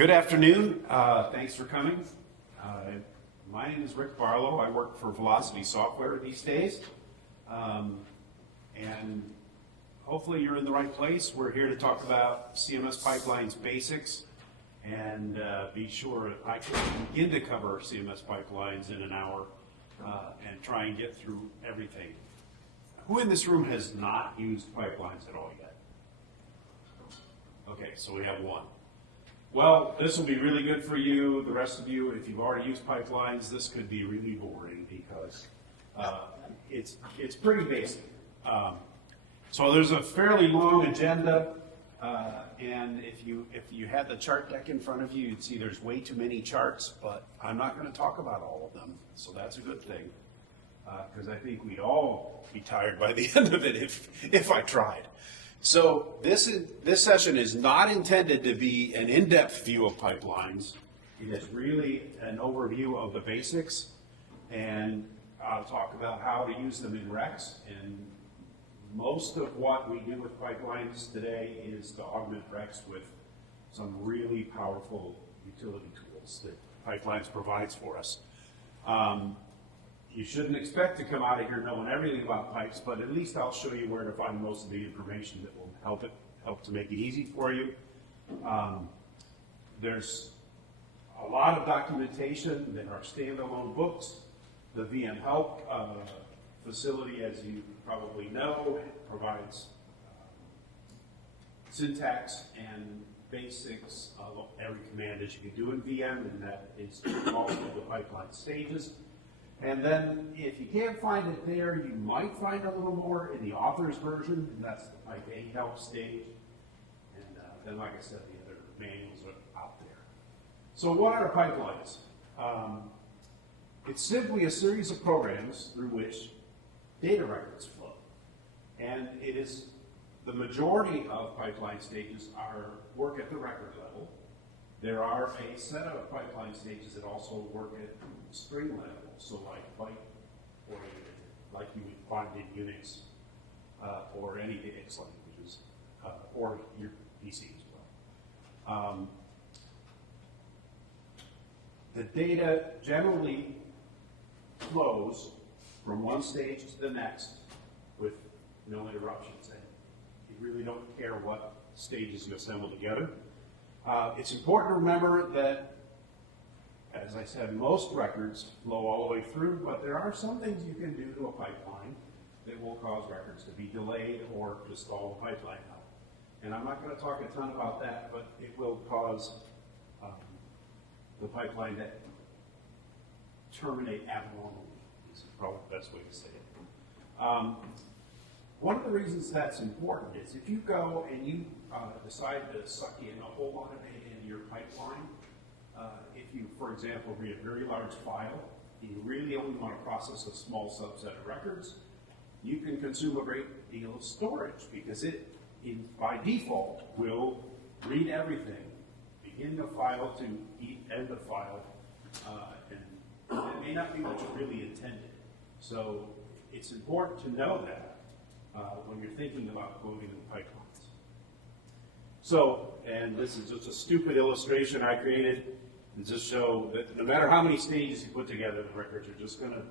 Good afternoon. Thanks for coming. My name is Rick Barlow. I work for Velocity Software these days. And hopefully you're in the right place. We're here to talk about CMS Pipelines Basics. And be sure I can begin to cover CMS Pipelines in an hour and try and get through everything. Who in this room has not used pipelines at all yet? Okay, so we have one. Well, this will be really good for you. The rest of you, if you've already used pipelines, this could be really boring because it's pretty basic. So there's a fairly long agenda, and if you had the chart deck in front of you, you'd see there's way too many charts, but I'm not going to talk about all of them, so that's a good thing, because I think we'd all be tired by the end of it if I tried. So this session is not intended to be an in-depth view of pipelines. It is really an overview of the basics, and I'll talk about how to use them in REXX. And most of what we do with pipelines today is to augment REXX with some really powerful utility tools that pipelines provides for us. You shouldn't expect to come out of here knowing everything about pipes, but at least I'll show you where to find most of the information that will help to make it easy for you. There's a lot of documentation. There are standalone books. The VM Help facility, as you probably know, provides syntax and basics of every command that you can do in VM, and that is all of the pipeline stages. And then if you can't find it there, you might find a little more in the author's version, and that's the Pipe A help stage. And then, like I said, the other manuals are out there. So what are pipelines? It's simply a series of programs through which data records flow. And it is the majority of pipeline stages work at the record level. There are a set of pipeline stages that also work at string level. So like byte-oriented, like you would find in Unix or any DX languages, or your PC as well. The data generally flows from one stage to the next with no interruptions. And you really don't care what stages you assemble together. It's important to remember that, as I said, most records flow all the way through, but there are some things you can do to a pipeline that will cause records to be delayed or to stall the pipeline out. And I'm not going to talk a ton about that, but it will cause the pipeline to terminate abnormally, is probably the best way to say it. One of the reasons that's important is if you go and you decide to suck in a whole lot of data into your pipeline, if you, for example, read a very large file, and you really only want to process a small subset of records, you can consume a great deal of storage because it, by default, will read everything, begin the file to end the file, and it may not be what you really intended. So it's important to know that when you're thinking about coding the pipelines. So, and this is just a stupid illustration I created to just show that no matter how many stages you put together, the records are just going to,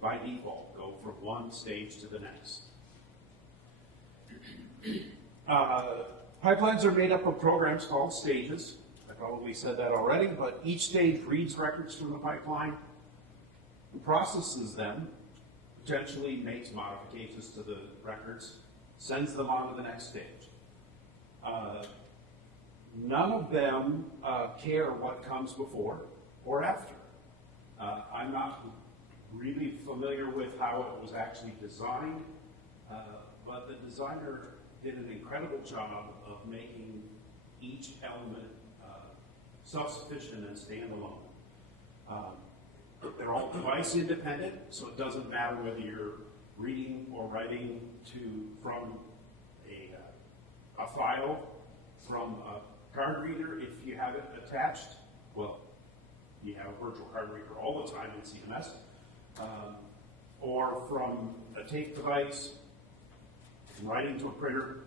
by default, go from one stage to the next. Pipelines are made up of programs called stages. I probably said that already, but each stage reads records from the pipeline, processes them, potentially makes modifications to the records, sends them on to the next stage. None of them care what comes before or after. I'm not really familiar with how it was actually designed, but the designer did an incredible job of making each element self-sufficient and standalone. They're all device independent, so it doesn't matter whether you're reading or writing from a file from a card reader. If you have it attached, well, you have a virtual card reader all the time in CMS, or from a tape device, writing to a printer,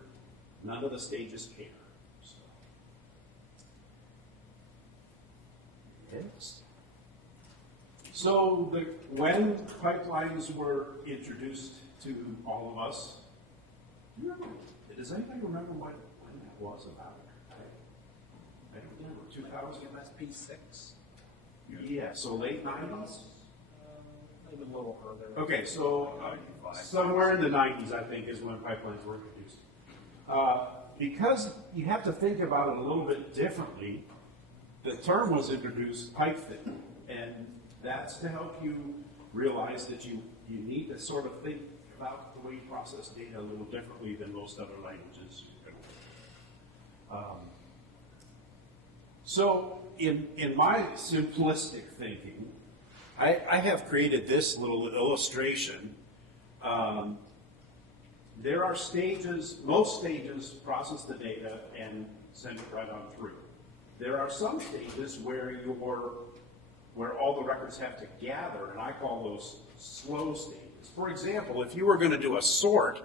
none of the stages care. So. fixed. So when pipelines were introduced to all of us, does anybody remember when that was about? I don't remember. 2000? CMS P6. Yeah, so late 90s? Maybe a little earlier. Okay, so somewhere in the 90s, I think, is when pipelines were introduced. Because you have to think about it a little bit differently, the term was introduced, pipe fitting, and that's to help you realize that you need to sort of think about the way you process data a little differently than most other languages. So in my simplistic thinking, I have created this little illustration. There are stages, most stages process the data and send it right on through. There are some stages where all the records have to gather, and I call those slow stages. For example, if you were going to do a sort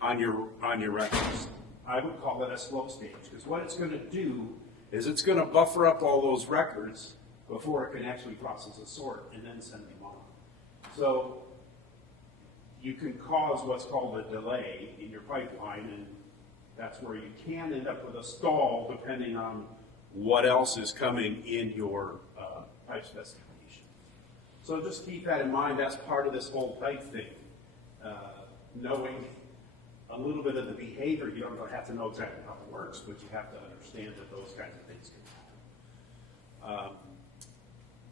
on your records, I would call it a slow stage, because what it's going to do is it's going to buffer up all those records before it can actually process a sort and then send them on. So you can cause what's called a delay in your pipeline, and that's where you can end up with a stall depending on what else is coming in your pipe specification. So just keep that in mind. That's part of this whole pipe thing. Knowing a little bit of the behavior, you don't have to know exactly how it works, but you have to understand that those kinds of things can happen.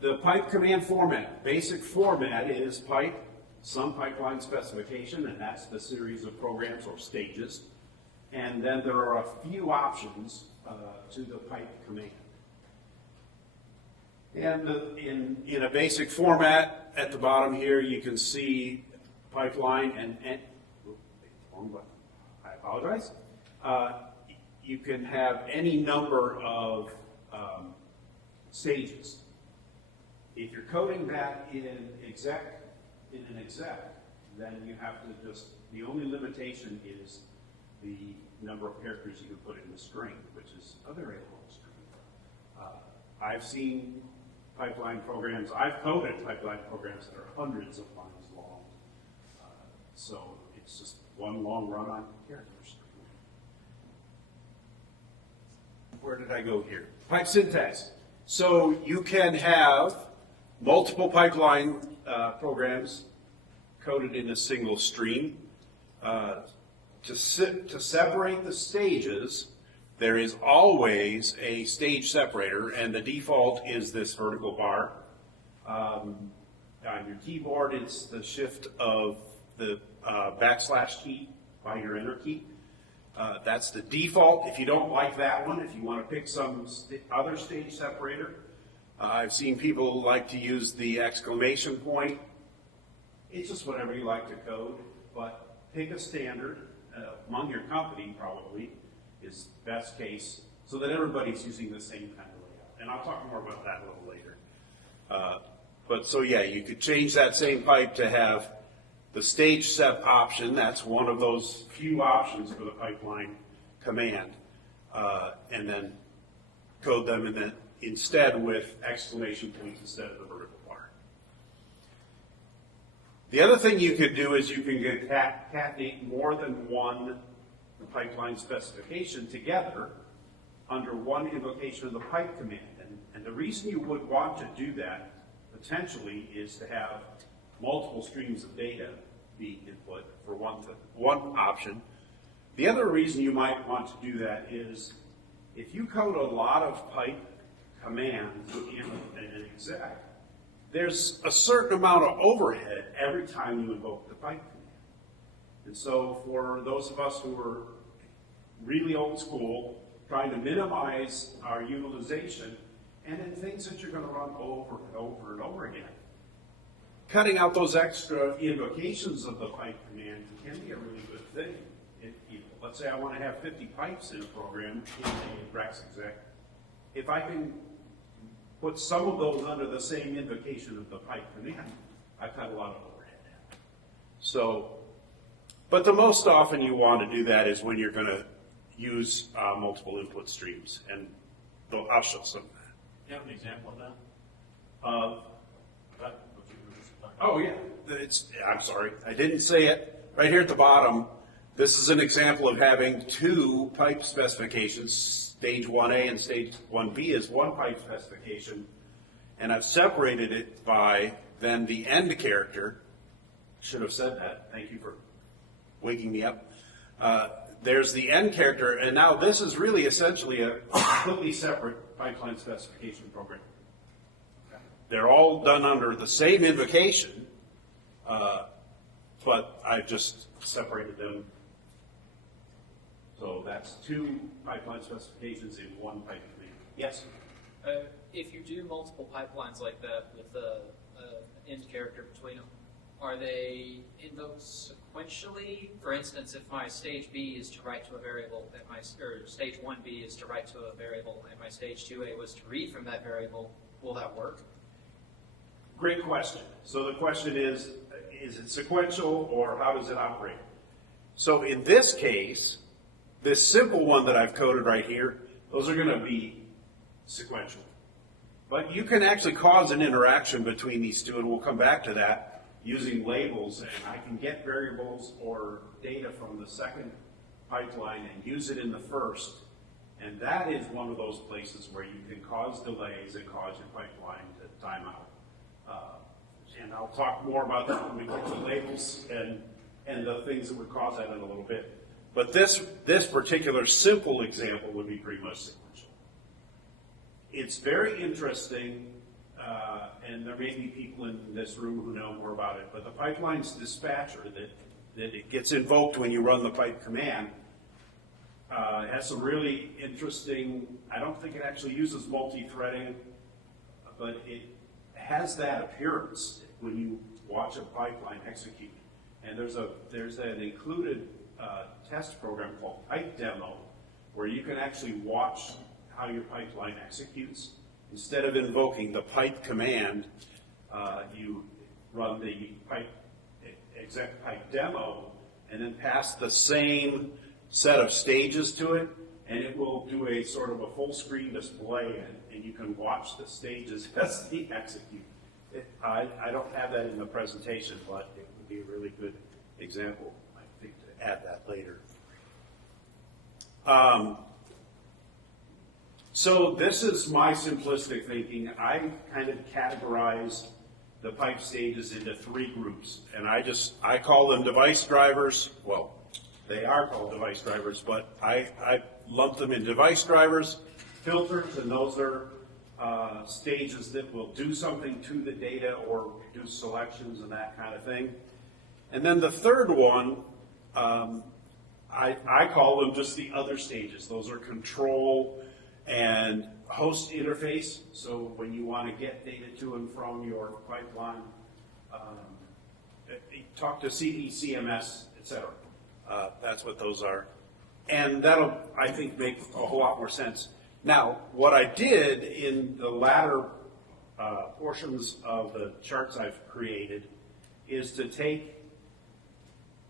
The pipe command format, basic format is pipe, some pipeline specification, and that's the series of programs or stages. And then there are a few options to the pipe command. And in a basic format, at the bottom here, you can see pipeline and wrong button. I apologize. You can have any number of stages. If you're coding that in an exec, then you have to just, the only limitation is the number of characters you can put in the string, which is a very long string. I've seen pipeline programs, I've coded pipeline programs that are hundreds of lines long. So it's just one long run on character string. Where did I go here? Pipe syntax. So you can have multiple pipeline programs coded in a single stream. To separate the stages, there is always a stage separator, and the default is this vertical bar. On your keyboard, it's the shift of the / key by your enter key. That's the default. If you don't like that one, if you want to pick some other stage separator, I've seen people like to use the exclamation point. It's just whatever you like to code, but pick a standard among your company probably is best case so that everybody's using the same kind of layout. And I'll talk more about that a little later. But so yeah, you could change that same pipe to have the stage sep option. That's one of those few options for the pipeline command. And then code them in instead with exclamation points instead of the vertical bar. The other thing you could do is you can concatenate more than one pipeline specification together under one invocation of the pipe command. And the reason you would want to do that potentially is to have multiple streams of data be input for one option. The other reason you might want to do that is if you code a lot of pipe commands in an exec, there's a certain amount of overhead every time you invoke the pipe command. And so for those of us who are really old school, trying to minimize our utilization, and then things that you're going to run over and over and over again, cutting out those extra invocations of the pipe command can be a really good thing. Let's say I want to have 50 pipes in a program in a REXX exec. If I can put some of those under the same invocation of the pipe command, I cut a lot of overhead out. So, but the most often you want to do that is when you're going to use multiple input streams, and I'll show some of that. You have an example of that? of, oh yeah, I'm sorry, I didn't say it. Right here at the bottom, this is an example of having two pipe specifications. Stage 1A and Stage 1B is one pipe specification, and I've separated it by then the end character. Should have said that. Thank you for waking me up. There's the end character, and now this is really essentially a completely separate pipeline specification program. They're all done under the same invocation, but I've just separated them. So that's two pipeline specifications in one pipe command. Yes? If you do multiple pipelines like that with an end character between them, are they invoked sequentially? For instance, if my stage B is to write to a variable, or stage 1B is to write to a variable, and my stage 2A was to read from that variable, will that work? Great question. So the question is it sequential or how does it operate? So in this case, this simple one that I've coded right here, those are going to be sequential. But you can actually cause an interaction between these two, and we'll come back to that, using labels. And I can get variables or data from the second pipeline and use it in the first. And that is one of those places where you can cause delays and cause your pipeline to time out. And I'll talk more about that when we get to labels and the things that would cause that in a little bit. But this particular simple example would be pretty much sequential. It's very interesting, and there may be people in this room who know more about it, but the pipeline's dispatcher that it gets invoked when you run the pipe command has some really interesting, I don't think it actually uses multi-threading, but it has that appearance when you watch a pipeline execute. And there's an included test program called Pipe Demo, where you can actually watch how your pipeline executes. Instead of invoking the pipe command, you run the exec pipe demo and then pass the same set of stages to it, and it will do a sort of a full screen display, and you can watch the stages as they execute. I don't have that in the presentation, but it would be a really good example, I think, to add that later. So this is my simplistic thinking. I kind of categorize the pipe stages into three groups, and I call them device drivers. Well, they are called device drivers, but I lump them in device drivers, filters, and those are stages that will do something to the data or do selections and that kind of thing. And then the third one, I call them just the other stages. Those are control and host interface. So when you want to get data to and from your pipeline, talk to CD, CMS, etc. That's what those are. And that'll, I think, make a whole lot more sense. Now, what I did in the latter portions of the charts I've created is to take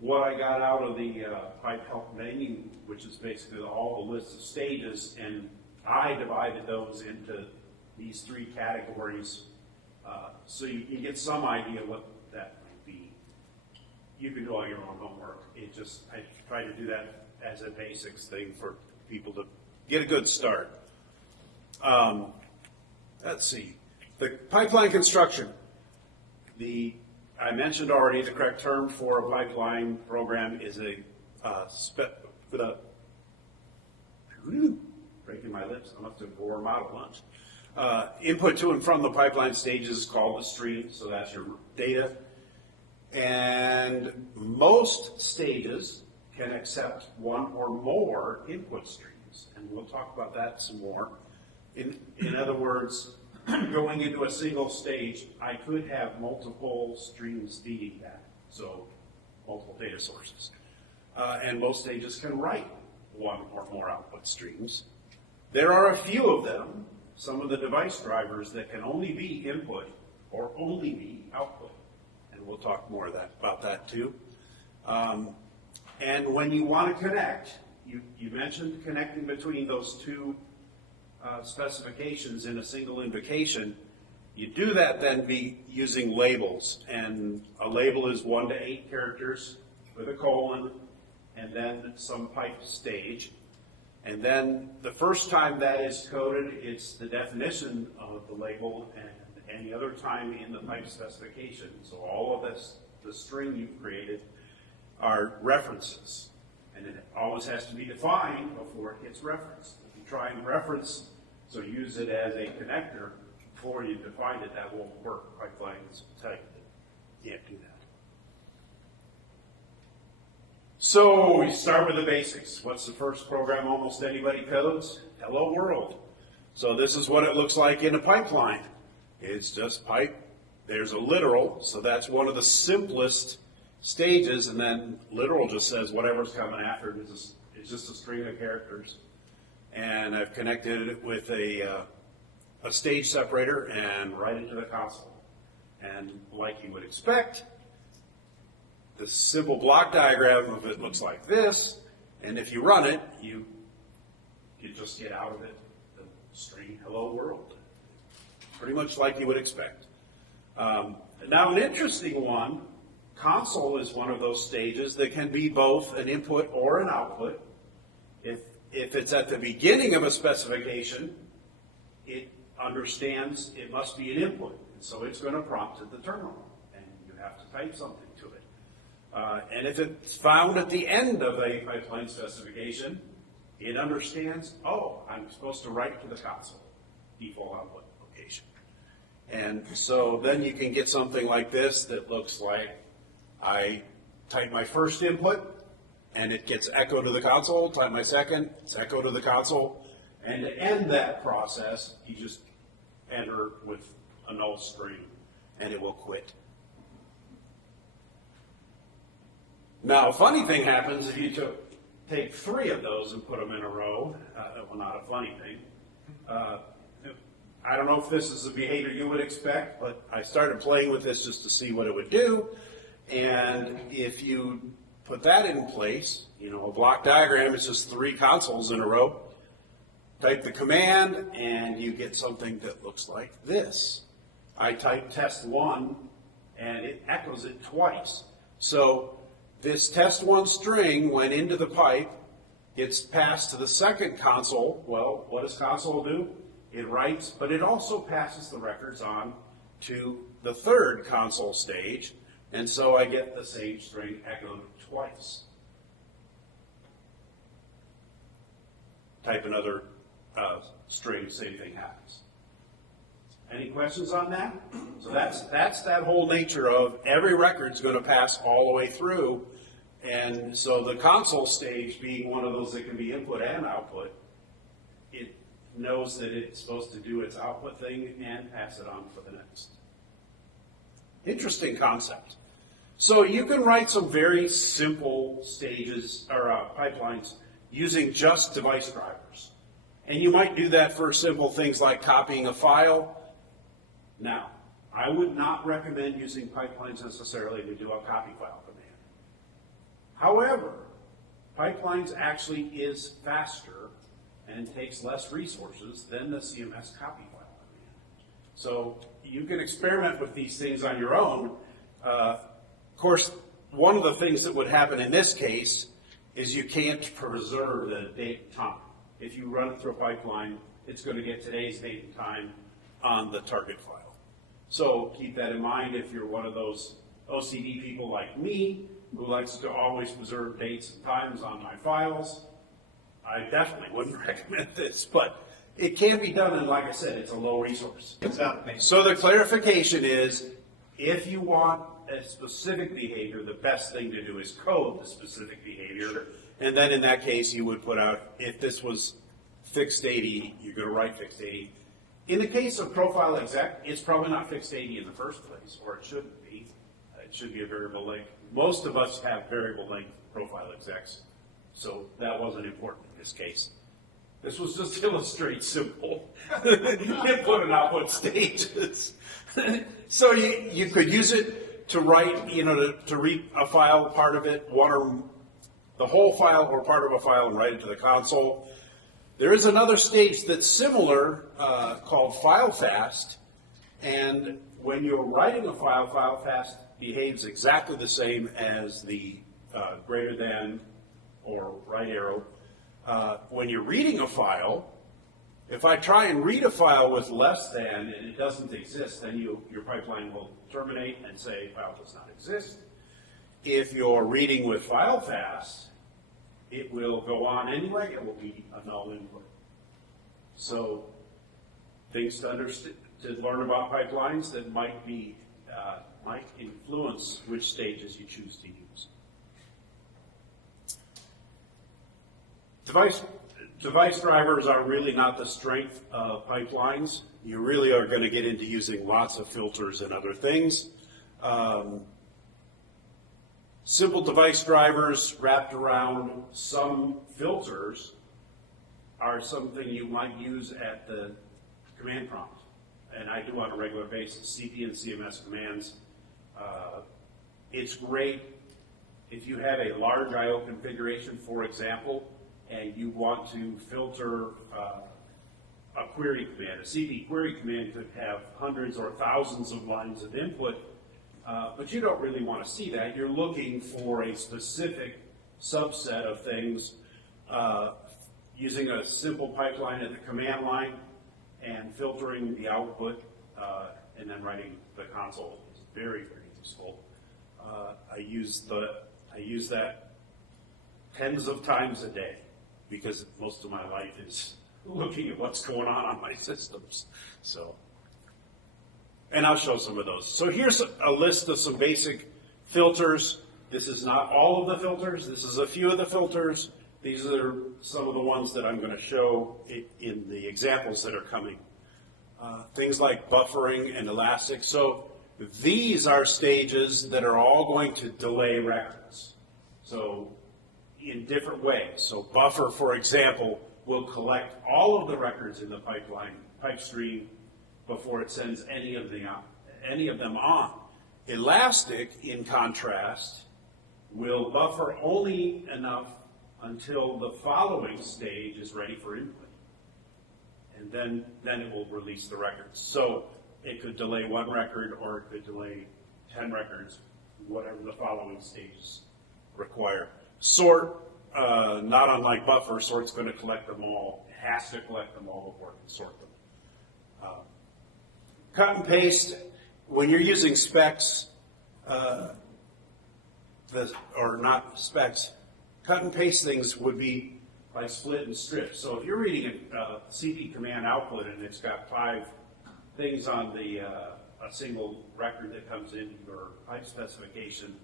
what I got out of the pipe help menu, which is basically all the list of stages, and I divided those into these three categories, so you can get some idea what that might be. You can do all your own homework. I try to do that as a basics thing for people to get a good start. Let's see. The pipeline construction. I mentioned already the correct term for a pipeline program is breaking my lips. I must have wore them out at lunch. Input to and from the pipeline stages is called a stream, so that's your data. And most stages can accept one or more input streams, and we'll talk about that some more. In other words, going into a single stage, I could have multiple streams feeding that, so multiple data sources. And most stages can write one or more output streams. There are a few of them, some of the device drivers, that can only be input or only be output. And we'll talk more about that too. And when you want to connect, you mentioned connecting between those two specifications in a single invocation. You do that then be using labels, and a label is 1 to 8 characters with a colon, and then some pipe stage. And then the first time that is coded, it's the definition of the label, and any other time in the pipe specification. So all of this, the string you've created, are references. And it always has to be defined before it gets referenced. If you try and reference, so use it as a connector before you define it, that won't work. Pipelines tell you that you can't do that. So we start with the basics. What's the first program almost anybody codes? Hello world. So this is what it looks like in a pipeline. It's just pipe. There's a literal, so that's one of the simplest stages, and then literal just says whatever's coming after it is it's just a string of characters. And I've connected it with a stage separator and right into the console. And like you would expect, the simple block diagram of it looks like this, and if you run it, you just get out of it the string hello world. Pretty much like you would expect. Now an interesting one, console is one of those stages that can be both an input or an output. If it's at the beginning of a specification, it understands it must be an input, so it's going to prompt at the terminal, and you have to type something to it. And if it's found at the end of a pipeline specification, it understands, oh, I'm supposed to write to the console, default output location. And so then you can get something like this that looks like I type my first input, and it gets echoed to the console, type my second, it's echoed to the console, and to end that process, you just enter with a null string, and it will quit. Now, a funny thing happens if you take 3 of those and put them in a row. Well, not a funny thing. I don't know if this is the behavior you would expect, but I started playing with this just to see what it would do. And if you put that in place, a block diagram is just 3 consoles in a row. Type the command, and you get something that looks like this. I type test1, and it echoes it twice. So this test1 string went into the pipe, gets passed to the second console. Well, what does console do? It writes, but it also passes the records on to the third console stage, and so I get the same string echoed twice. Type another string, same thing happens. Any questions on that? So that's that whole nature of every record's going to pass all the way through, and so the console stage being one of those that can be input and output, it knows that it's supposed to do its output thing and pass it on for the next. Interesting concept. So you can write some very simple stages or pipelines using just device drivers. And you might do that for simple things like copying a file. Now, I would not recommend using pipelines necessarily to do a copy file command. However, pipelines actually is faster and takes less resources than the CMS copy file command. So you can experiment with these things on your own. Of course, one of the things that would happen in this case is you can't preserve the date and time. If you run it through a pipeline, it's going to get today's date and time on the target file. So keep that in mind if you're one of those OCD people like me who likes to always preserve dates and times on my files. I definitely wouldn't recommend this, but it can be done, and like I said, it's a low resource. So the clarification is, if you want a specific behavior, the best thing to do is code the specific behavior. Sure. And then in that case, you would put out, if this was fixed 80, you're going to write fixed 80. In the case of profile exec, it's probably not fixed 80 in the first place, or it shouldn't be. It should be a variable length. Most of us have variable length profile execs, so that wasn't important in this case. This was just to illustrate simple input and output stages. So you could use it to write, to read a file, part of it, one or the whole file or part of a file, and write it to the console. There is another stage that's similar called file fast, And when you're writing a file, file fast behaves exactly the same as the greater than or right arrow. When you're reading a file, if I try and read a file with less than and it doesn't exist, then your pipeline will terminate and say file does not exist. If you're reading with file fast, it will go on anyway. It will be a null input. So things to understand, to learn about pipelines that might influence which stages you choose to use. Device drivers are really not the strength of pipelines. You really are going to get into using lots of filters and other things. Simple device drivers wrapped around some filters are something you might use at the command prompt. And I do on a regular basis, CP and CMS commands. It's great if you have a large I/O configuration, for example, and you want to filter a query command. A CP query command could have hundreds or thousands of lines of input, but you don't really want to see that. You're looking for a specific subset of things using a simple pipeline at the command line and filtering the output and then writing the console is very, very useful. I use that tens of times a day because most of my life is looking at what's going on my systems. So, and I'll show some of those. So here's a list of some basic filters. This is not all of the filters. This is a few of the filters. These are some of the ones that I'm going to show in the examples that are coming. Things like buffering and elastic. So these are stages that are all going to delay records. So in different ways. So buffer, for example, will collect all of the records in the pipe stream before it sends any of them on. Elastic, in contrast, will buffer only enough until the following stage is ready for input. And then it will release the records. So it could delay one record or it could delay 10 records, whatever the following stages require. Sort, not unlike buffer, sort's going to collect them all. It has to collect them all before it can sort them. Cut and paste, when you're using specs, or not specs, cut and paste things would be like split and strip. So if you're reading a CP command output and it's got 5 things on a single record that comes in your pipe specification,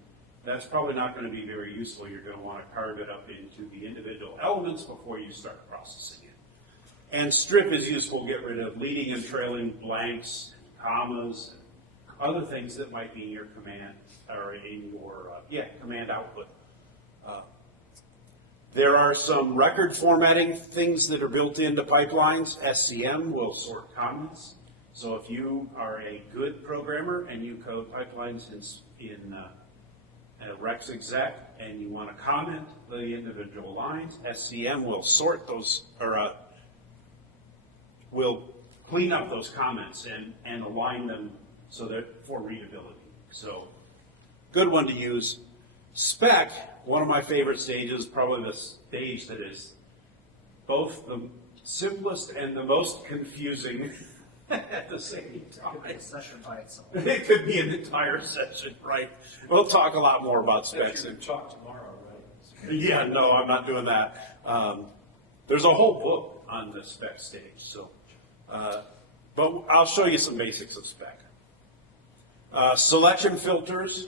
that's probably not going to be very useful. You're going to want to carve it up into the individual elements before you start processing it. And strip is useful to get rid of leading and trailing blanks, commas, and other things that might be in your command or in your command output. There are some record formatting things that are built into pipelines. SCM will sort comments. So if you are a good programmer and you code pipelines in REXX exec and you want to comment the individual lines, SCM will sort those, or will clean up those comments and align them so that for readability. So good one to use. Spec, one of my favorite stages, probably the stage that is both the simplest and the most confusing at the same time. It could be a session by itself. It could be an entire session, right? We'll talk a lot more about specs. You talk tomorrow, right? Yeah, no, I'm not doing that. There's a whole book on the spec stage, so. But I'll show you some basics of spec. Selection filters,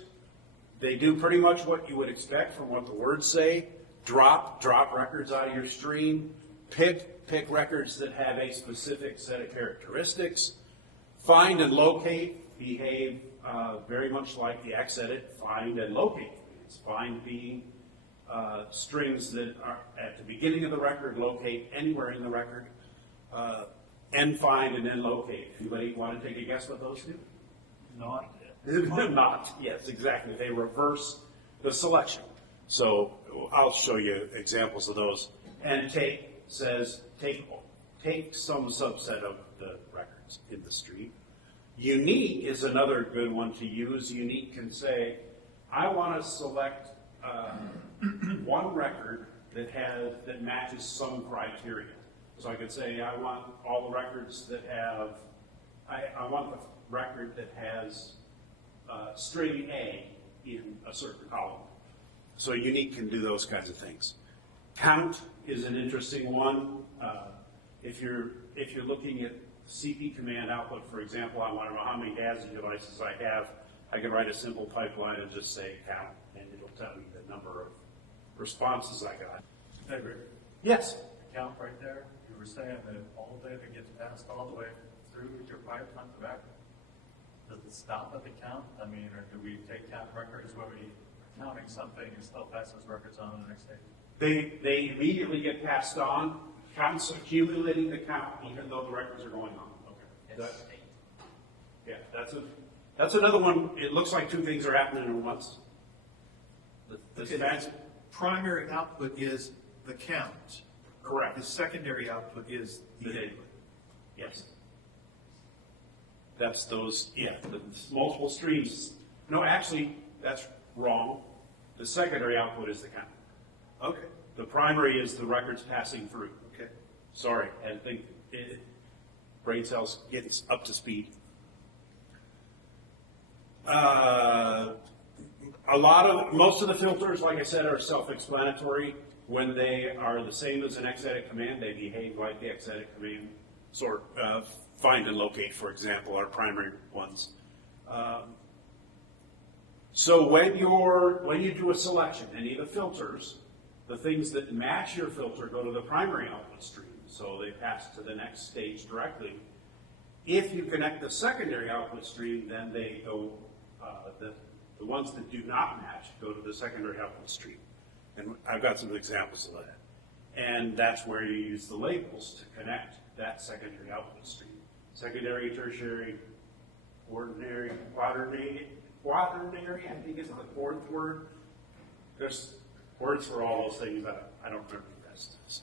they do pretty much what you would expect from what the words say. Drop records out of your stream. Pick records that have a specific set of characteristics. Find and locate behave very much like the xedit find and locate commands. Find being strings that are at the beginning of the record, locate anywhere in the record, and find and then locate. Anybody want to take a guess what those do? Not. Not, yes, exactly. They reverse the selection. So I'll show you examples of those. And take says take some subset of the records in the stream. Unique is another good one to use. Unique can say, I want to select one record that matches some criteria. So I could say I want all the records that have, I want the record that has string A in a certain column. So Unique can do those kinds of things. Count is an interesting one. If you're looking at CP command output, for example, I want to know how many DASI devices I have. I can write a simple pipeline and just say count, and it'll tell me the number of responses I got. Hey, Rick, Yes. the count right there, you were saying that all data gets passed all the way through your pipe front to back. Does it stop at the count? I mean, or do we take count records where we are counting something and still pass those records on to the next stage? They immediately get passed on. Counts accumulating the count even though the records are going on. Okay. That- yeah, that's another one. It looks like two things are happening at once. Okay, That's primary output is the count. correct. The secondary output is the The- input. Yes. That's those, yeah, the multiple streams. No, actually, that's wrong. The secondary output is the count. Okay, The primary is the records passing through. okay. Sorry, I think brain cells getting up to speed. Most of the filters, like I said, are self-explanatory. When they are the same as an xedit command, they behave like the xedit command. Find and locate, for example, are primary ones. So when you do a selection, any of the filters, the things that match your filter go to the primary output stream, so they pass to the next stage directly. If you connect the secondary output stream, then they go, the ones that do not match go to the secondary output stream. And I've got some examples of that. And that's where you use the labels to connect that secondary output stream. Secondary, tertiary, ordinary, quaternary, I think is the fourth word. There's words for all those things that I don't remember the rest. So.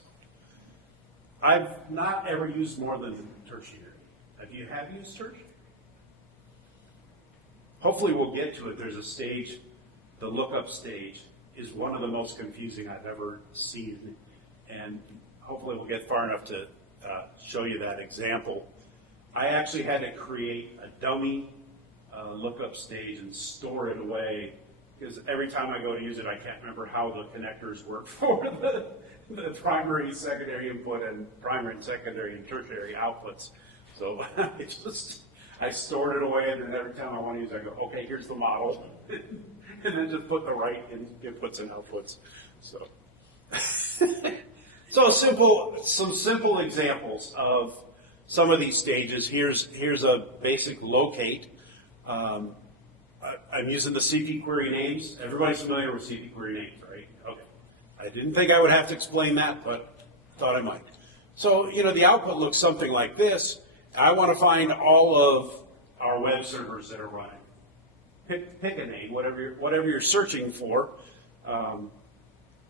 I've not ever used more than tertiary. Have you used tertiary? Hopefully we'll get to it. There's a stage, the lookup stage is one of the most confusing I've ever seen. And hopefully we'll get far enough to show you that example. I actually had to create a dummy lookup stage and store it away because every time I go to use it, I can't remember how the connectors work for the primary, secondary input and primary and secondary and tertiary outputs. So I stored it away, and then every time I want to use it, I go, okay, here's the model, and then just put the right inputs and outputs. So some simple examples of some of these stages. Here's a basic locate. I'm using the CP query names. Everybody's familiar with CP query names, right? Okay. I didn't think I would have to explain that, but thought I might. So, the output looks something like this. I want to find all of our web servers that are running. Pick a name, whatever you're searching for.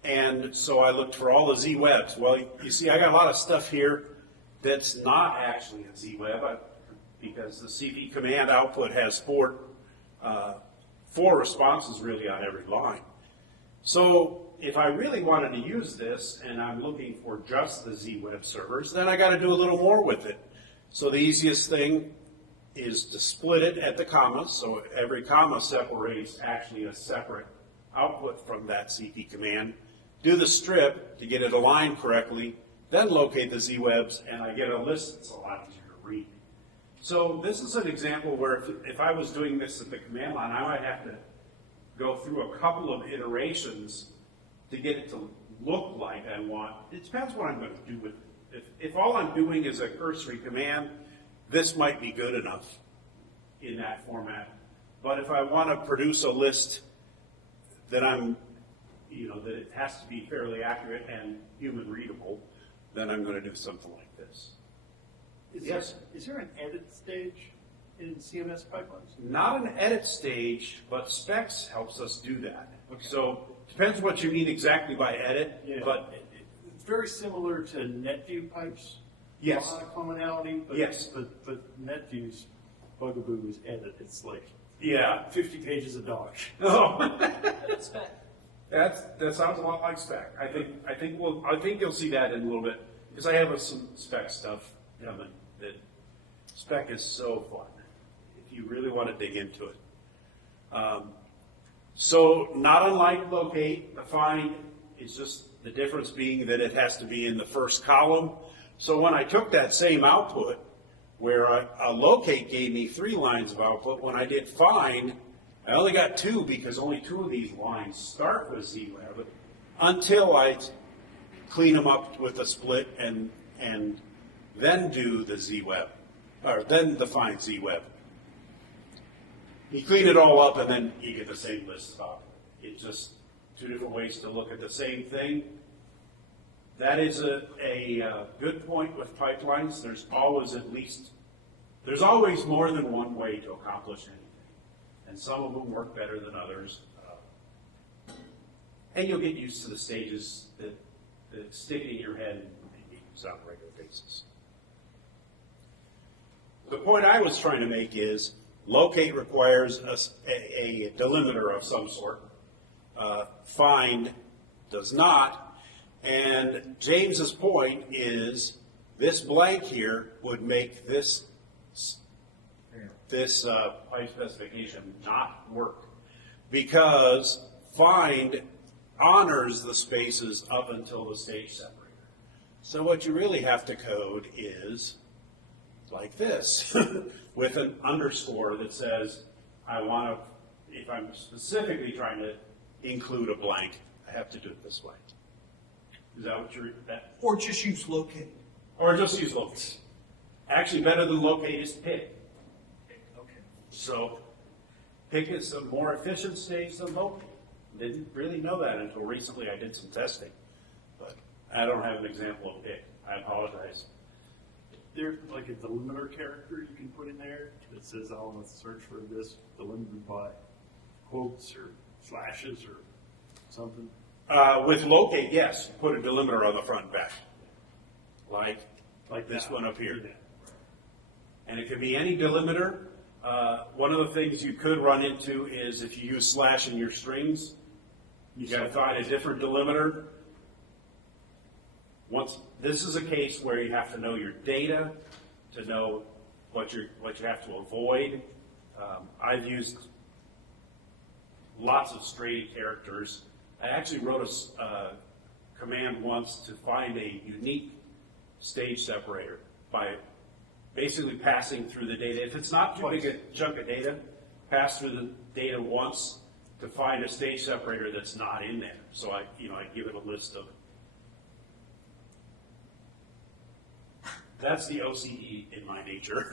And so I looked for all the Z-Webs. Well, you see, I got a lot of stuff here that's not actually a Z-Web because the CP command output has four responses really on every line. So if I really wanted to use this and I'm looking for just the Z-Web servers, then I got to do a little more with it. So the easiest thing is to split it at the commas. So every comma separates actually a separate output from that CP command. Do the strip to get it aligned correctly, then locate the Z-Webs, and I get a list that's a lot easier to read. So this is an example where if I was doing this at the command line, I might have to go through a couple of iterations to get it to look like I want. It depends what I'm going to do with it. If all I'm doing is a cursory command, this might be good enough in that format. But if I want to produce a list that that it has to be fairly accurate and human readable, then I'm going to do something like this. Is there an edit stage in CMS pipelines? Not an edit stage, but specs helps us do that. Okay. So depends what you mean exactly by edit, Yeah. but It's very similar to NetView pipes. Yes. A lot of commonality, but, Yes. but NetViews bugaboo is edit. It's like Yeah. 50 pages of docs. Oh. That's spec. That sounds a lot like spec. I think you'll see that in a little bit, because I have some spec stuff coming. That spec is so fun if you really want to dig into it. So not unlike locate, the find is just the difference being that it has to be in the first column. So when I took that same output, where a locate gave me 3 lines of output, when I did find, I only got 2 because only 2 of these lines start with ZWeb until I clean them up with a split and then do the ZWeb, or then the find ZWeb. You clean it all up and then you get the same list of output. It's just 2 different ways to look at the same thing. That is a good point with pipelines. There's always more than one way to accomplish anything. And some of them work better than others. And you'll get used to the stages that stick in your head and you use on a regular basis. The point I was trying to make is locate requires a delimiter of some sort. Find does not. And James's point is this blank here would make this pipe specification not work, because find honors the spaces up until the stage separator. So what you really have to code is like this with an underscore that says I want to, if I'm specifically trying to include a blank, I have to do it this way. Is that what you're, that? Or just use locate. Or just use locate. Actually, better than locate is pick. Okay. So pick is a more efficient stage than locate. Didn't really know that until recently. I did some testing, but I don't have an example of pick. I apologize. There's like a delimiter character you can put in there that says, I want to search for this delimited by quotes or slashes or something. With locate, yes, put a delimiter on the front and back, like this that. one up here. Yeah. And it could be any delimiter. One of the things you could run into is if you use slash in your strings, you got to find a different delimiter. This is a case where you have to know your data to know what you have to avoid. I've used lots of stray characters. I actually wrote a command once to find a unique stage separator by basically passing through the data. If it's not too big a chunk of data, pass through the data once to find a stage separator that's not in there. So I give it a list of. That's the OCE in my nature.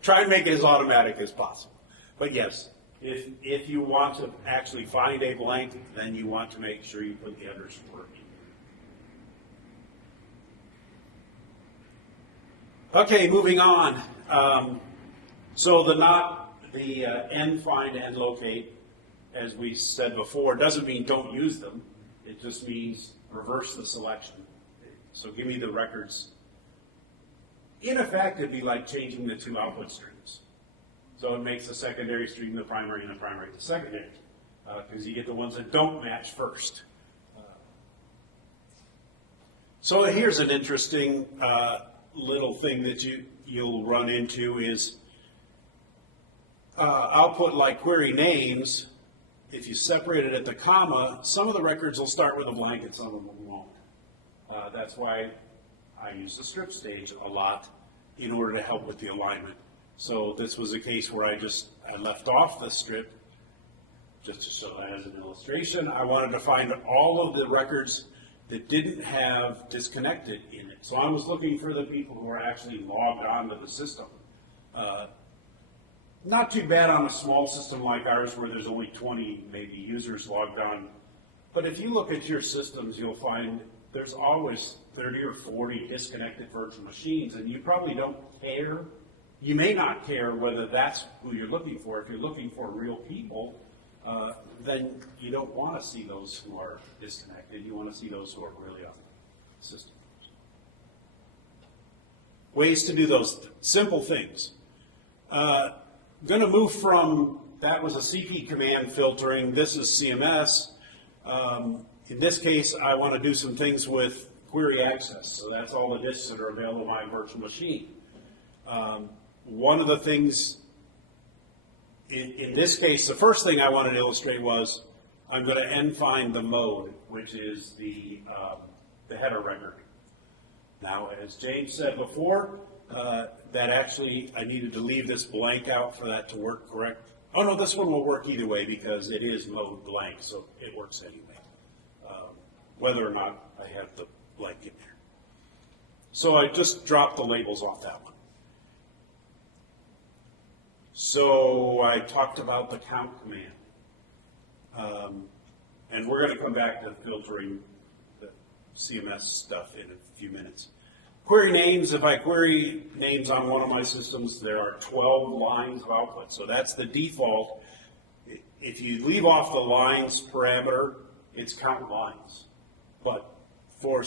Try and make it as automatic as possible. But yes, if you want to actually find a blank, then you want to make sure you put the underscore in. Okay, moving on. So the end find and locate, as we said before, doesn't mean don't use them. It just means reverse the selection. So give me the records. In effect, it'd be like changing the 2 output streams. So it makes the secondary stream the primary and the primary the secondary, because you get the ones that don't match first. So here's an interesting little thing that you'll run into is output like query names. If you separate it at the comma, some of the records will start with a blank and some of them won't. That's why I use the strip stage a lot in order to help with the alignment. So this was a case where I left off the strip just to show that as an illustration. I wanted to find all of the records that didn't have disconnected in it. So I was looking for the people who are actually logged onto the system. Not too bad on a small system like ours where there's only 20 maybe users logged on. But if you look at your systems, you'll find there's always 30 or 40 disconnected virtual machines, and you probably don't care. You may not care whether that's who you're looking for. If you're looking for real people, then you don't want to see those who are disconnected. You want to see those who are really on the system. Ways to do those simple things. Going to move from, that was a CP command filtering, this is CMS. In this case, I want to do some things with query access, so that's all the disks that are available on my virtual machine. One of the things, in this case, the first thing I wanted to illustrate was I'm going to end-find the mode, which is the header record. Now, as James said before, that actually, I needed to leave this blank out for that to work correct. Oh no, this one will work either way because it is mode blank, so it works anyway. Whether or not I have the blank in there. So I just dropped the labels off that one. So I talked about the count command. And we're going to come back to filtering the CMS stuff in a few minutes. Query names, if I query names on one of my systems, there are 12 lines of output. So that's the default. If you leave off the lines parameter, it's count lines. But for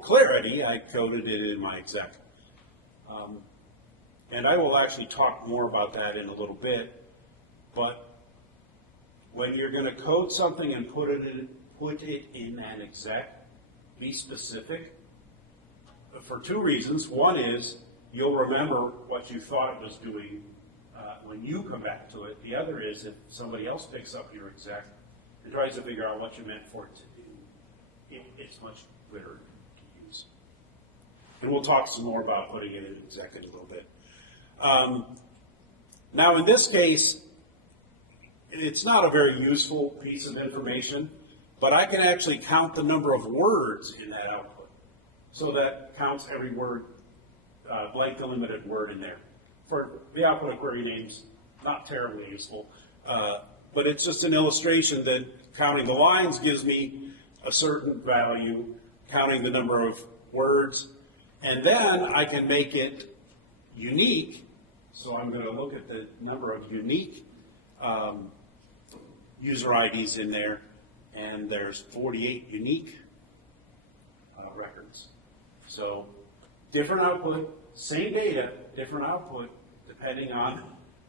clarity, I coded it in my exec. And I will actually talk more about that in a little bit. But when you're going to code something and put it in an exec, be specific. For two reasons. One is you'll remember what you thought it was doing when you come back to it. The other is if somebody else picks up your exec and tries to figure out what you meant for it to do, it's much clearer to use. And we'll talk some more about putting it in exec in a little bit. Now in this case, it's not a very useful piece of information, but I can actually count the number of words in that output. So that counts every word, blank delimited word in there. For the output of query names, not terribly useful, but it's just an illustration that counting the lines gives me a certain value, counting the number of words, and then I can make it unique. So I'm going to look at the number of unique user IDs in there, and there's 48 unique records. So different output, same data, different output, depending on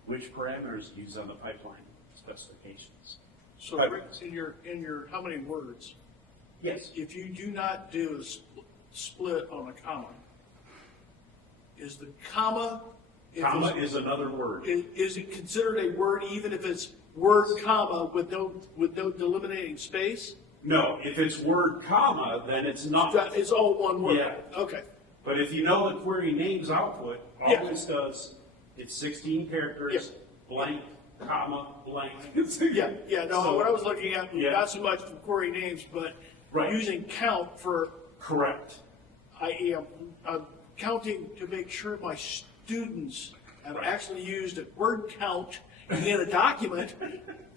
which parameters used on the pipeline specifications. So Rick, in your how many words? Yes. If you do not do a split on a comma, is the comma? Comma is another word. Is it considered a word even if it's word comma with no delimiting space? No, if it's word comma, then it's not. It's all one word. Yeah. Okay. But if you know the query names output, all this does, it's 16 characters, blank, comma, blank. No. So- what I was looking at, Yeah. not so much for query names, but Right. using count for. Correct. I'm counting to make sure my students have actually used a word count in a document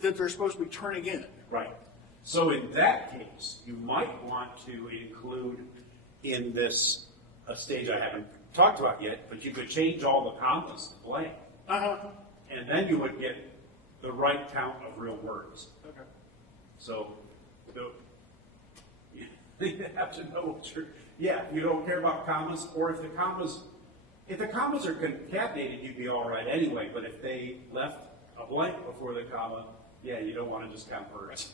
that they're supposed to be turning in. Right. So in that case, you might want to include in this a stage I haven't talked about yet, but you could change all the commas to blank, and then you would get the right count of real words. Okay. So you have to know what you're. Yeah, you don't care about commas, or if the commas are concatenated, you'd be all right anyway. But if they left a blank before the comma, yeah, you don't want to just count words.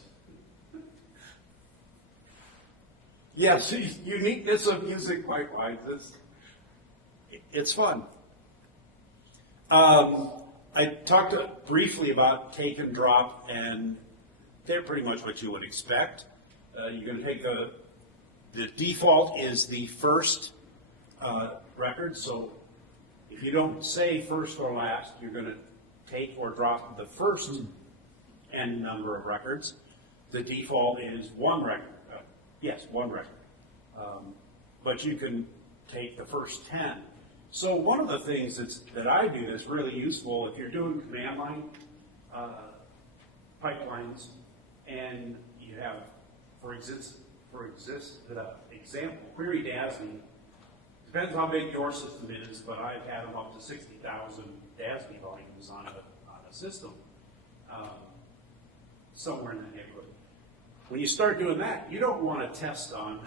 Yes, uniqueness of music pipelines. It's fun. I talked briefly about take and drop, and they're pretty much what you would expect. You're going to take the default is the first record, so if you don't say first or last, you're going to take or drop the first n number of records. The default is one record. One record. But you can take the first 10. So one of the things that I do that's really useful, if you're doing command line pipelines, and you have, for example, query DASB, depends how big your system is, but I've had them up to 60,000 DASB volumes on a system, somewhere in that neighborhood. When you start doing that, you don't want to test on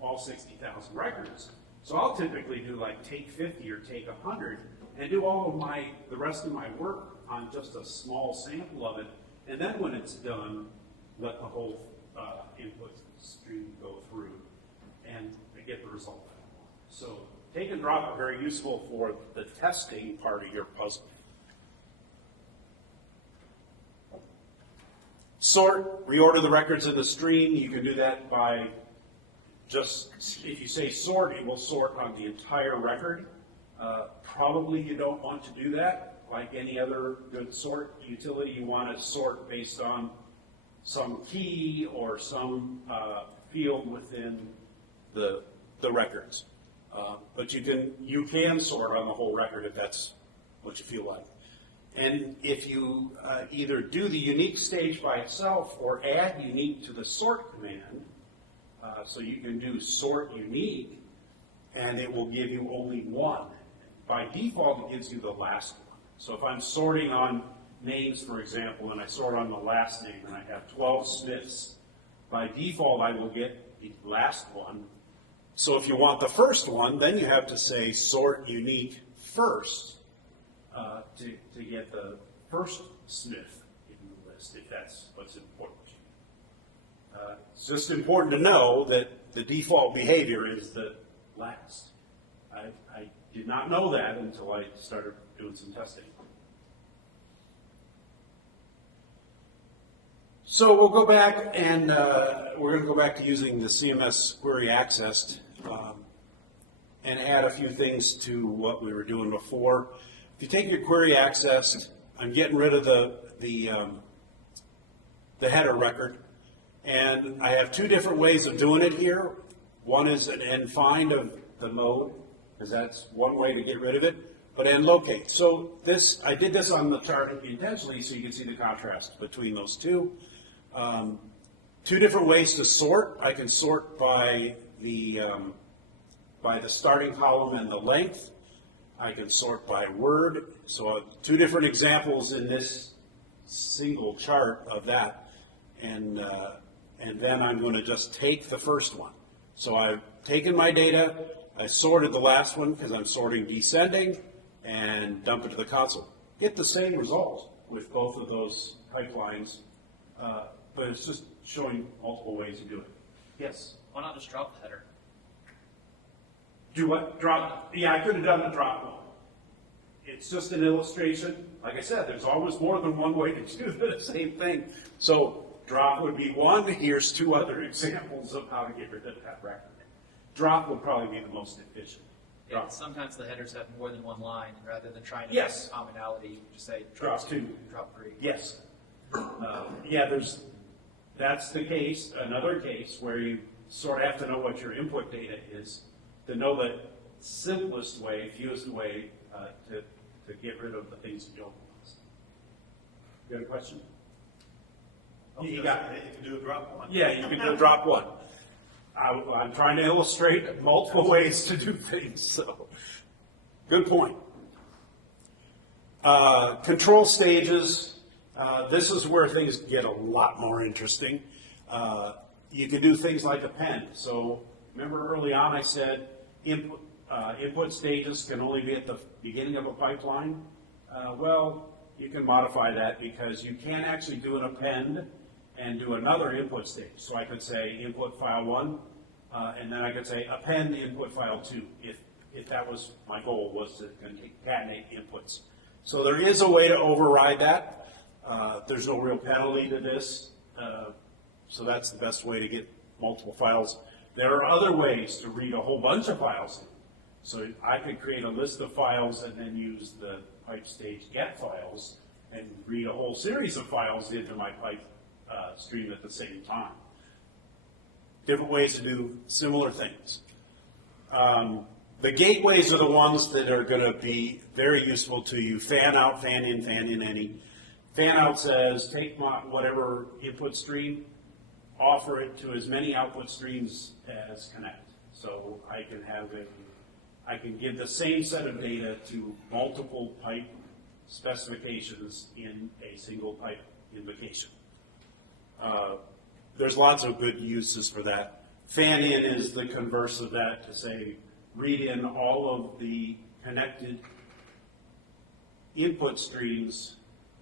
all 60,000 records. So I'll typically do like take 50 or take 100 and do all of the rest of my work on just a small sample of it. And then when it's done, let the whole input stream go through and get the result that I want. So take and drop are very useful for the testing part of your puzzle. Sort, reorder the records in the stream. You can do that by just, if you say sort, it will sort on the entire record. Probably you don't want to do that. Like any other good sort utility, you want to sort based on some key or some field within the records. But you can sort on the whole record if that's what you feel like. And if you either do the unique stage by itself or add unique to the sort command, so you can do sort unique, and it will give you only one. By default, it gives you the last one. So if I'm sorting on names, for example, and I sort on the last name, and I have 12 Smiths, by default, I will get the last one. So if you want the first one, then you have to say sort unique first to get the first Smith in the list, if that's what's important to you. It's just important to know that the default behavior is the last. I did not know that until I started doing some testing. So we'll go back and we're going to go back to using the CMS query accessed and add a few things to what we were doing before. If you take your query accessed, I'm getting rid of the header record, and I have two different ways of doing it here. One is an end find of the mode, because that's one way to get rid of it, but end locate. So I did this on the chart intentionally so you can see the contrast between those two. Two different ways to sort. I can sort by the starting column and the length. I can sort by word. So two different examples in this single chart of that. And then I'm going to just take the first one. So I've taken my data, I sorted the last one because I'm sorting descending, and dump it to the console. Get the same result with both of those pipelines, but it's just showing multiple ways to do it. Yes? Why not just drop the header? Do what? Drop? Yeah, I could have done a drop one. It's just an illustration. Like I said, there's always more than one way to do the same thing. So drop would be one. Here's two other examples of how to get rid of that record. Drop would probably be the most efficient. Yeah, sometimes the headers have more than one line, and rather than trying to Yes. find commonality, you just say Drop two. drop three. Yes. That's the case. Another case where you sort of have to know what your input data is to know the simplest way, fewest way to get rid of the things you don't want. You got a question? You can do a drop one. Yeah, you can do drop one. I'm trying to illustrate multiple ways to do things, so good point. Control stages. This is where things get a lot more interesting. You can do things like append. So remember early on I said input stages can only be at the beginning of a pipeline. Well, you can modify that because you can actually do an append and do another input stage. So I could say input file 1, and then I could say append input file 2 if that was my goal, was to concatenate inputs. So there is a way to override that. There's no real penalty to this, so that's the best way to get multiple files. There are other ways to read a whole bunch of files. So I could create a list of files and then use the pipe stage get files and read a whole series of files into my pipe stream at the same time. Different ways to do similar things. The gateways are the ones that are going to be very useful to you. Fan out, fan in any. Fan out says take my whatever input stream, offer it to as many output streams as connect. So I can give the same set of data to multiple pipe specifications in a single pipe invocation. There's lots of good uses for that. Fan in is the converse of that, to say read in all of the connected input streams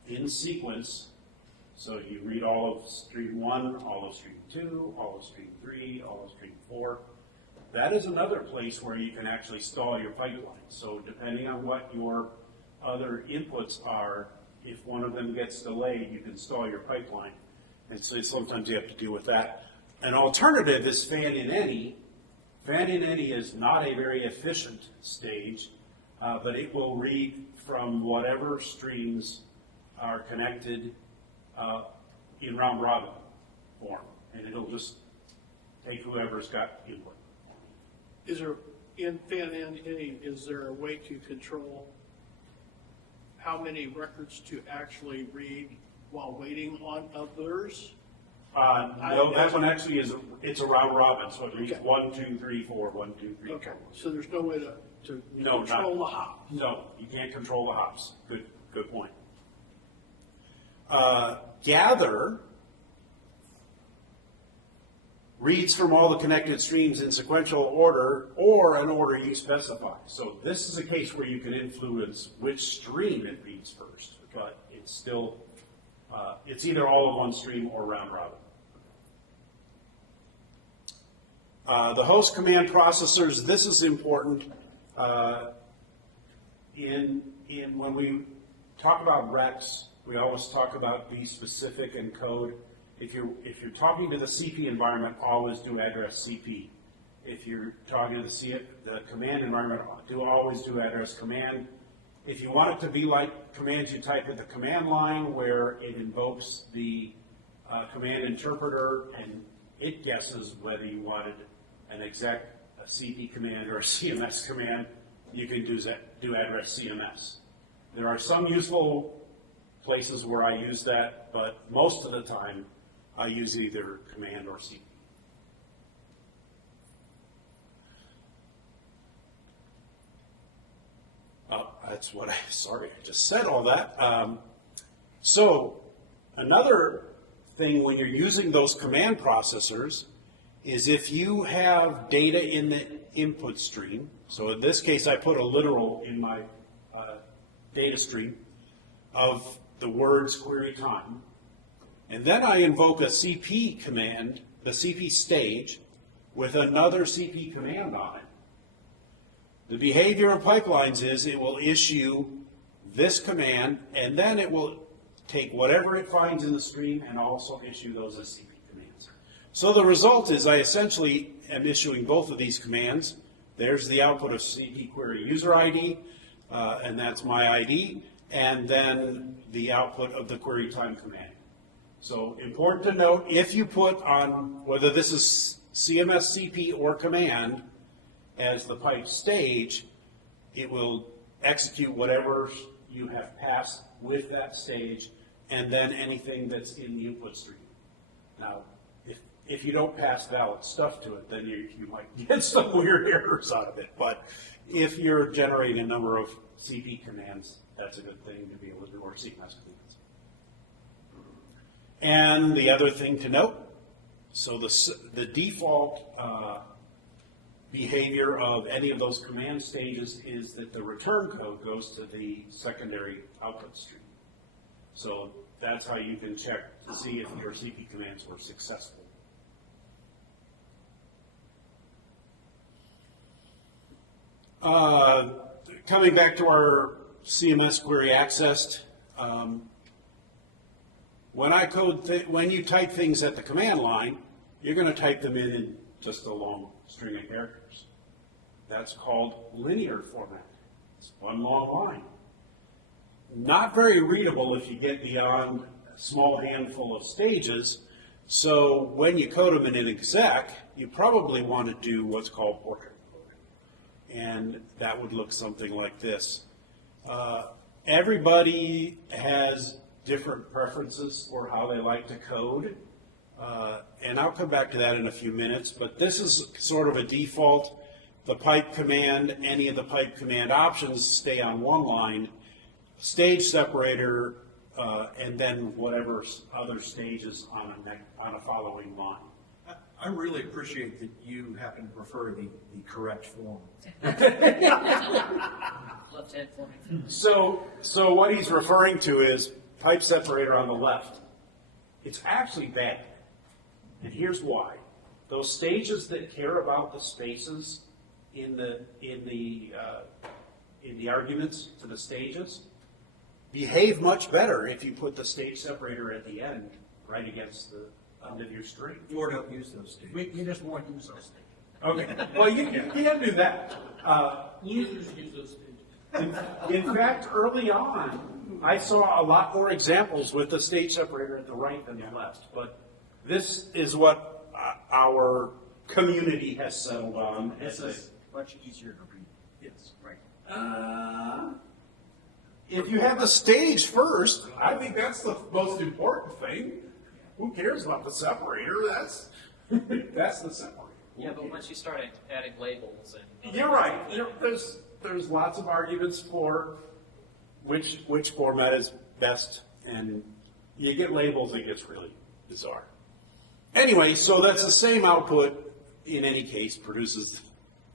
in sequence. So you read all of stream 1, all of stream 2, all of stream 3, all of stream 4. That is another place where you can actually stall your pipeline. So depending on what your other inputs are, if one of them gets delayed, you can stall your pipeline. And so sometimes you have to deal with that. An alternative is fan in any. Fan in any is not a very efficient stage, but it will read from whatever streams are connected in round robin form, and it'll just take whoever's got input. Is there, in fan in any, is there a way to control how many records to actually read while waiting on others? No, that one actually is, it's a round robin, so it reads Okay. 1, 2, 3, 4, 1, 2, 3, 4. Okay, so there's no way to No, control the hop? No, you can't control the hops. Good point. Gather reads from all the connected streams in sequential order or an order you specify. So this is a case where you can influence which stream it reads first, but it's still, it's either all of one stream or round robin. The host command processors, this is important. When we talk about REXX, we always talk about be specific and code. If you're talking to the CP environment, always do address CP. If you're talking to the command environment, always do address command. If you want it to be like commands you type at the command line, where it invokes the command interpreter and it guesses whether you wanted an exec, a CP command, or a CMS command, you can do address CMS. There are some useful places where I use that, but most of the time I use either command or CP. That's what sorry, I just said all that. So another thing when you're using those command processors is if you have data in the input stream, so in this case I put a literal in my data stream of the words query time, and then I invoke a CP command, the CP stage, with another CP command on it. The behavior of pipelines is it will issue this command, and then it will take whatever it finds in the stream and also issue those as CP commands. So the result is I essentially am issuing both of these commands. There's the output of CP query user ID, and that's my ID, and then the output of the query time command. So important to note, if you put on, whether this is CMS CP or command, as the pipe stage, it will execute whatever you have passed with that stage, and then anything that's in the input stream. Now, if you don't pass valid stuff to it, then you might get some weird errors out of it. But if you're generating a number of CP commands, that's a good thing to be able to do, or CMS commands. And the other thing to note, so the default behavior of any of those command stages is that the return code goes to the secondary output stream. So that's how you can check to see if your CP commands were successful. Coming back to our CMS query accessed, when you type things at the command line, you're going to type them in just a long string of characters. That's called linear format. It's one long line. Not very readable if you get beyond a small handful of stages. So when you code them in an exec, you probably want to do what's called portrait coding. And that would look something like this. Everybody has different preferences for how they like to code. And I'll come back to that in a few minutes, but this is sort of a default. The pipe command, any of the pipe command options stay on one line, stage separator, and then whatever other stages on a following line. I really appreciate that you happen to prefer the correct form. Left hand for me. So what he's referring to is pipe separator on the left. It's actually bad. And here's why. Those stages that care about the spaces in the arguments to the stages behave much better if you put the stage separator at the end, right against the end of your string. Or don't use those stages. We just won't use those things. Okay. Well, you can do that. Users use those things. In fact, early on, I saw a lot more examples with the stage separator at the right than the left. But this is what our community has settled on. This is much easier to read. Yes. Right. If you have the stage first, I think that's the most important thing. Who cares about the separator? That's the separator. Yeah, but once you start adding labels and. You're right. There's lots of arguments for which format is best, and you get labels, it gets really bizarre. Anyway, so that's the same output in any case, produces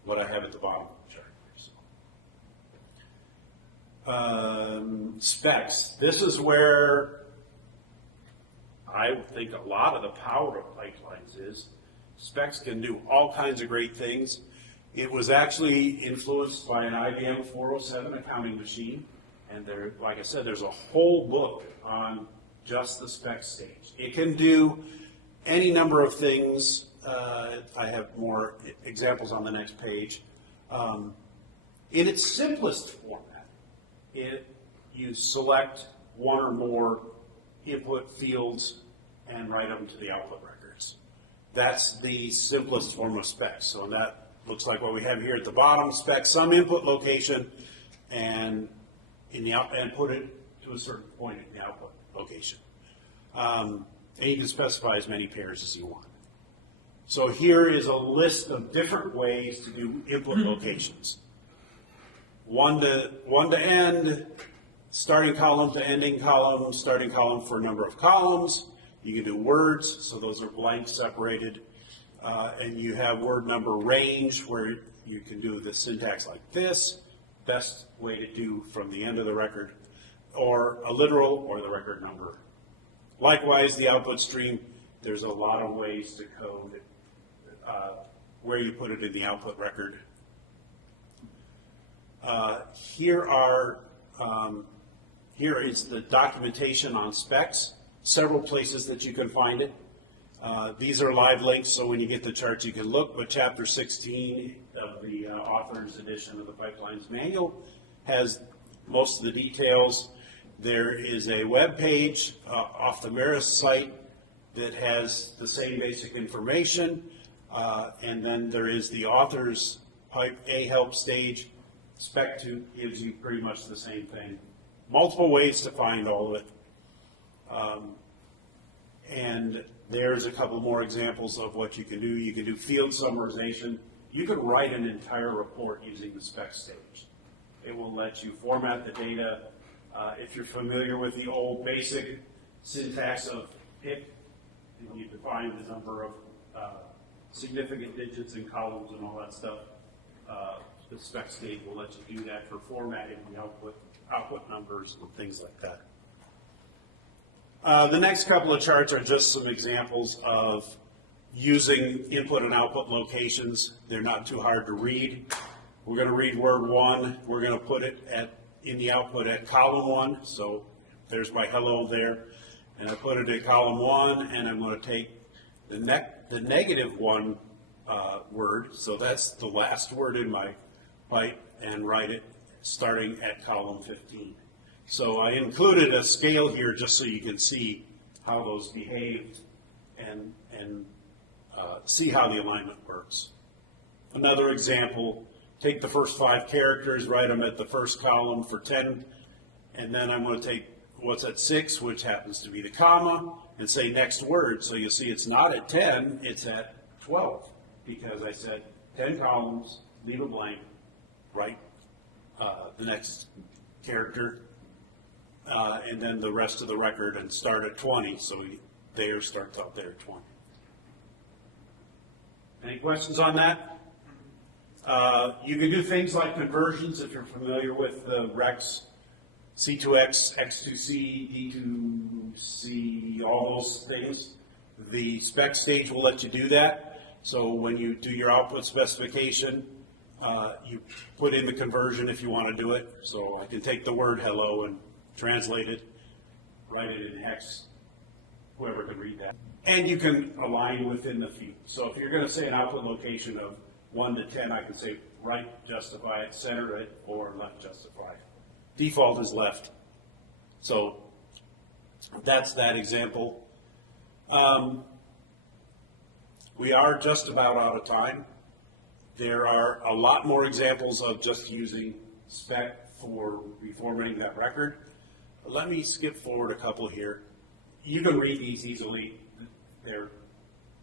what I have at the bottom of the chart. Specs. This is where I think a lot of the power of pipelines is. Specs can do all kinds of great things. It was actually influenced by an IBM 407 accounting machine, and there, like I said, there's a whole book on just the spec stage. It can do any number of things. I have more examples on the next page. In its simplest format, you select one or more input fields and write them to the output records. That's the simplest form of specs. So that looks like what we have here at the bottom. Spec some input location and put it to a certain point in the output location. And you can specify as many pairs as you want. So here is a list of different ways to do input locations. One to end, starting column to ending column, starting column for a number of columns. You can do words, so those are blank separated. And you have word number range, where you can do the syntax like this. Best way to do from the end of the record, or a literal, or the record number. Likewise, the output stream, there's a lot of ways to code where you put it in the output record. Here is the documentation on specs, several places that you can find it. These are live links, so when you get the charts you can look, but chapter 16 of the author's edition of the Pipelines Manual has most of the details. There is a web page off the Marist site that has the same basic information, and then there is the author's Pipe A help stage. Spec 2 gives you pretty much the same thing. Multiple ways to find all of it. And there's a couple more examples of what you can do. You can do field summarization. You can write an entire report using the spec stage. It will let you format the data. If you're familiar with the old basic syntax of pick, you define the number of significant digits in columns and all that stuff. The spec stage will let you do that for formatting the output numbers and things like that. The next couple of charts are just some examples of using input and output locations. They're not too hard to read. We're going to read word 1. We're going to put it in the output at column 1. So there's my hello there. And I put it at column 1, and I'm going to take the negative 1 word. So that's the last word in my pipe, and write it starting at column 15. So I included a scale here just so you can see how those behaved and see how the alignment works. Another example, take the first 5 characters, write them at the first column for 10, and then I'm going to take what's at 6, which happens to be the comma, and say next word. So you'll see it's not at 10, it's at 12, because I said 10 columns, leave a blank, write the next character, and then the rest of the record, and start at 20, so there starts out there at 20. Any questions on that? You can do things like conversions if you're familiar with the REXX, C2X, X2C, D2C, all those things. The spec stage will let you do that. So when you do your output specification, you put in the conversion if you want to do it. So I can take the word hello and translate it, write it in hex, whoever can read that. And you can align within the field. So if you're going to say an output location of 1 to 10, I can say right justify it, center it, or left justify it. Default is left. So that's that example. We are just about out of time. There are a lot more examples of just using spec for reformatting that record. Let me skip forward a couple here. You can read these easily. They're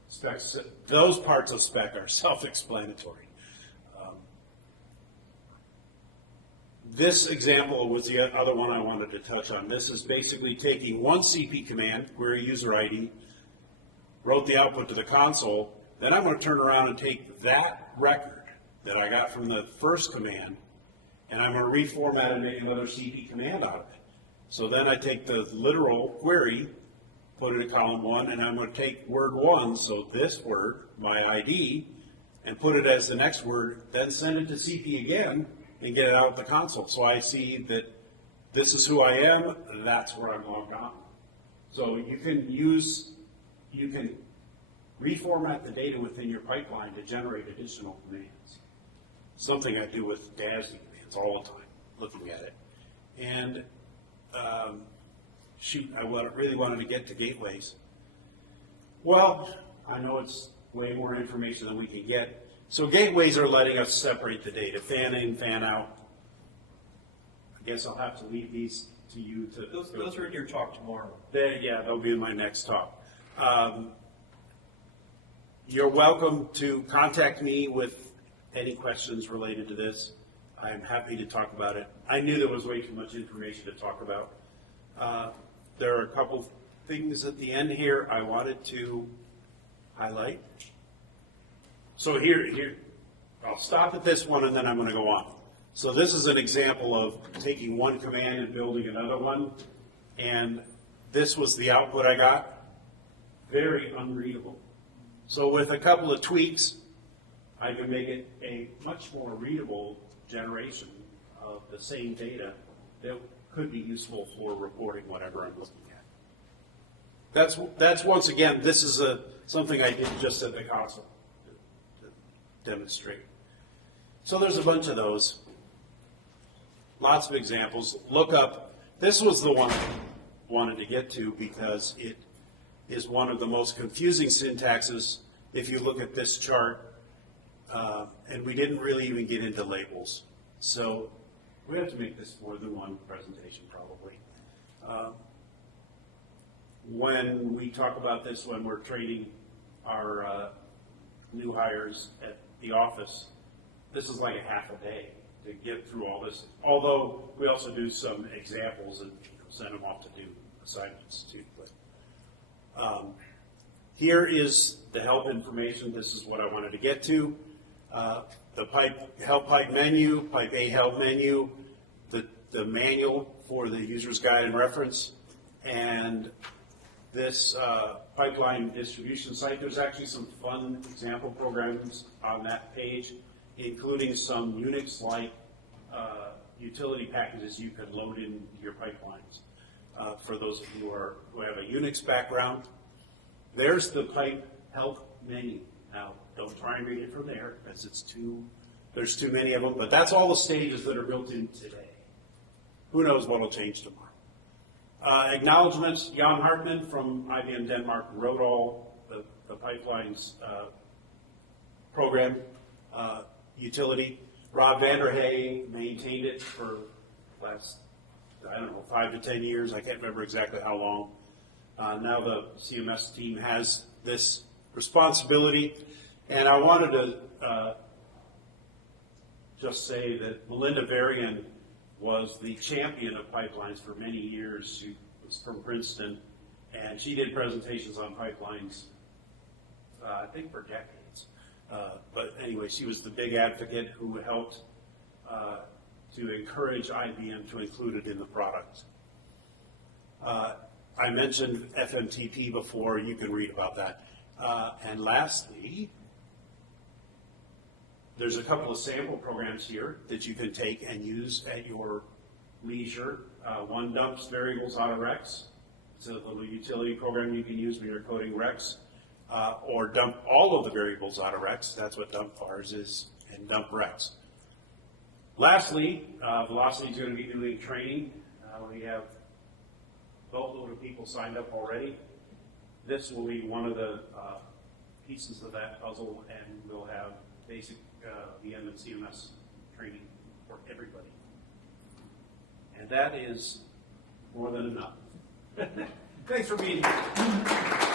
specs. Those parts of spec are self-explanatory. This example was the other one I wanted to touch on. This is basically taking one CP command, query user ID, wrote the output to the console, then I'm going to turn around and take that record that I got from the first command, and I'm going to reformat and make another CP command out of it. So then I take the literal query, put it in column 1, and I'm going to take word 1, so this word, my ID, and put it as the next word, then send it to CP again, and get it out of the console. So I see that this is who I am, that's where I'm logged on. So you can reformat the data within your pipeline to generate additional commands. Something I do with DASI commands all the time, looking at it. And shoot, I really wanted to get to gateways. Well, I know it's way more information than we can get. So gateways are letting us separate the data, fan in, fan out. I guess I'll have to leave these to you to. Those are in your talk tomorrow. Yeah, they'll be in my next talk. You're welcome to contact me with any questions related to this. I'm happy to talk about it. I knew there was way too much information to talk about. There are a couple things at the end here I wanted to highlight. So here, I'll stop at this one and then I'm going to go on. So this is an example of taking one command and building another one. And this was the output I got. Very unreadable. So with a couple of tweaks, I can make it a much more readable generation of the same data that could be useful for reporting whatever I'm looking at. That's once again, this is something I did just at the console. Demonstrate. So there's a bunch of those. Lots of examples. Look up. This was the one I wanted to get to because it is one of the most confusing syntaxes if you look at this chart. And we didn't really even get into labels. So we have to make this more than one presentation probably. When we talk about this, when we're training our new hires at the office, this is like a half a day to get through all this. Although we also do some examples and send them off to do assignments too. But here is the help information. This is what I wanted to get to. The help pipe menu, pipe A help menu, the manual for the user's guide and reference, and this pipeline distribution site. There's actually some fun example programs on that page, including some Unix-like utility packages you can load into your pipelines. For those of you who have a Unix background, there's the pipe help menu. Now, don't try and read it from there because there's too many of them, but that's all the stages that are built in today. Who knows what will change tomorrow. Acknowledgements, Jan Hartmann from IBM Denmark wrote all the pipelines program utility. Rob Vanderhey maintained it for the last, 5 to 10 years. I can't remember exactly how long. Now the CMS team has this responsibility. And I wanted to just say that Melinda Varian was the champion of pipelines for many years. She was from Princeton, and she did presentations on pipelines, I think for decades. But anyway, she was the big advocate who helped to encourage IBM to include it in the product. I mentioned FMTP before. You can read about that. And lastly, there's a couple of sample programs here that you can take and use at your leisure. One dumps variables out of REXX. It's a little utility program you can use when you're coding REXX. Or dump all of the variables out of REXX. That's what dump vars is, and dump REXX. Lastly, Velocity is going to be doing training. We have a boatload of people signed up already. This will be one of the pieces of that puzzle, and we'll have basic VM and CMS training for everybody. And that is more than enough. Thanks for being here.